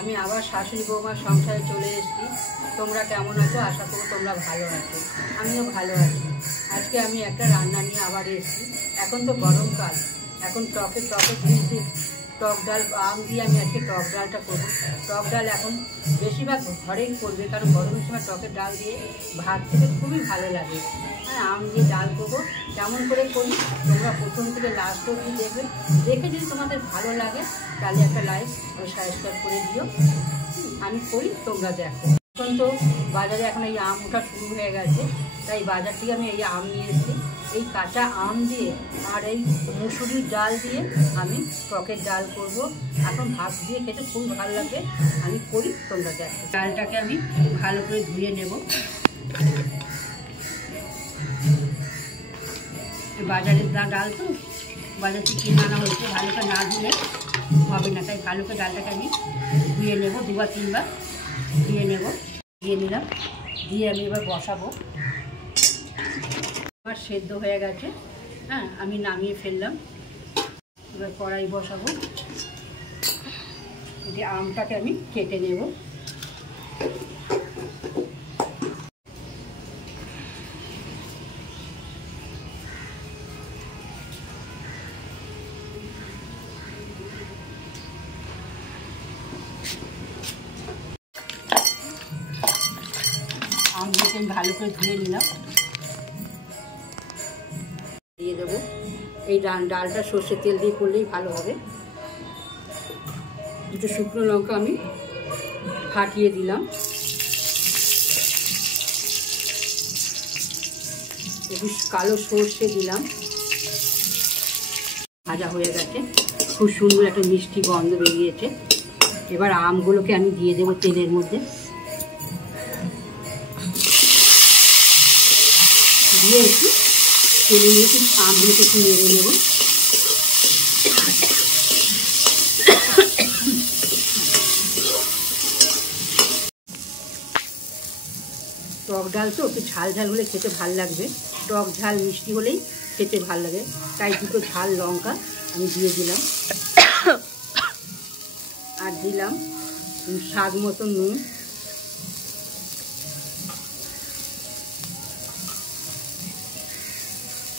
আমি আবার শাশুড়ি বৌমার সংসারে চলে এসেছি। তোমরা কেমন আছো? আশা করি তোমরা ভালো আছো, আমিও ভালো আছি। আজকে আমি একটা রান্না নিয়ে আবার এসেছি। এখন তো গরমকাল, এখন টকে দিয়েছি টক ডাল, আম দিয়ে আমি আজকে টক ডালটা করবো। টক ডাল এখন বেশিরভাগ ঘরেই করবে, কারণ গরমের সময় টকের ডাল দিয়ে ভাত খেতে খুবই ভালো লাগে। হ্যাঁ, আম দিয়ে ডাল করবো। কেমন করে করি তোমরা প্রথম থেকে লাস্ট অবধি দেখবে। দেখে যদি তোমাদের ভালো লাগে তাহলে একটা লাইক ও সাবস্ক্রাইব করে দিও। আমি করি, তোমরা দেখো। এখন তো বাজারে এখন এই আম ওঠা শুরু হয়ে গেছে, তাই বাজার থেকে আমি এই আম নিয়ে এসেছি। এই কাঁচা আম দিয়ে আর এই মুসুরির ডাল দিয়ে আমি টকের ডাল করব। এখন ভাত দিয়ে খেতে খুব ভালো লাগে, আমি করি, তোমরা দেখো। ডালটাকে আমি ভালো করে ধুয়ে নেব। বাজারের ডাল তো বাজার থেকে কিনে আনা হয়েছে, ভালো করে না ধুলে হবে না, তাই ভালো করে ডালটাকে আমি ধুয়ে নেব, দুবার তিনবার ধুয়ে নেব। দিয়ে নিলাম, দিয়ে আমি এবার বসাবো। এবার সেদ্ধ হয়ে গেছে, হ্যাঁ, আমি নামিয়ে ফেললাম। এবার কড়াই বসাবো। যে আমটাকে আমি কেটে নেব। আমগুলোকে আমি ভালো করে ধুয়ে নিলাম। দিয়ে দেবো এই ডালটা সর্ষের তেল দিয়ে করলেই ভালো হবে। দুটো শুকনো লঙ্কা আমি ফাটিয়ে দিলাম। একটু কালো সর্ষে দিলাম। ভাজা হয়ে গেছে, খুব সুন্দর একটা মিষ্টি গন্ধ বেরিয়েছে। এবার আমগুলোকে আমি দিয়ে দেবো তেলের মধ্যে। দিয়ে একটু তেলের মধ্যে আমগুলোকে একটু নেড়ে নেব। টক ডাল তো একটু ঝাল ঝাল হলে খেতে ভাল লাগবে, টক ঝাল মিষ্টি হলেই খেতে ভাল লাগে, তাই দুটো ঝাল লঙ্কা আমি দিয়ে দিলাম। আর দিলাম স্বাদ মতো নুন,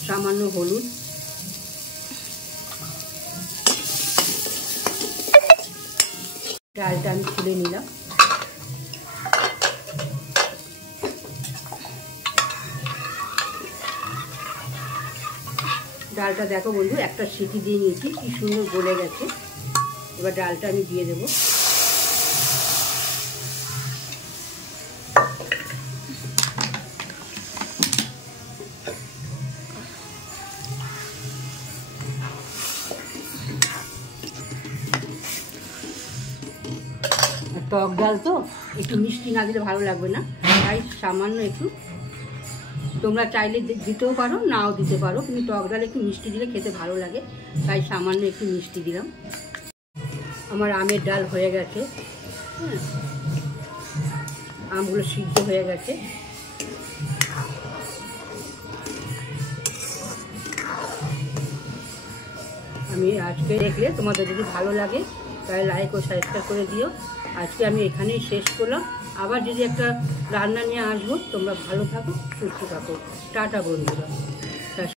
সামান্য হলুদ, ডালটা আমি তুলে নিলাম। ডালটা দেখো বন্ধু, একটা সিটি দিয়ে নিয়েছি, কি সুন্দর গলে গেছে। এবার ডালটা আমি দিয়ে দেবো। টক ডাল তো একটু মিষ্টি না দিলে ভালো লাগবে না, তাই সামান্য একটু, তোমরা চাইলে দিতেও পারো, নাও দিতে পারো, কিন্তু টক ডাল একটু মিষ্টি দিলে খেতে ভালো লাগে, তাই সামান্য একটু মিষ্টি দিলাম। আমার আমের ডাল হয়ে গেছে, হ্যাঁ, আমগুলো সিদ্ধ হয়ে গেছে। আমি আজকে দেখলে তোমাদের যদি ভালো লাগে তাহলে লাইক ও সাবস্ক্রাইব করে দিও। আজকে আমি এখানেই শেষ করলাম। আবার যদি একটা রান্না নিয়ে আসবো। তোমরা ভালো থাকো, সুস্থ থাকো। টাটা বন্ধুরা।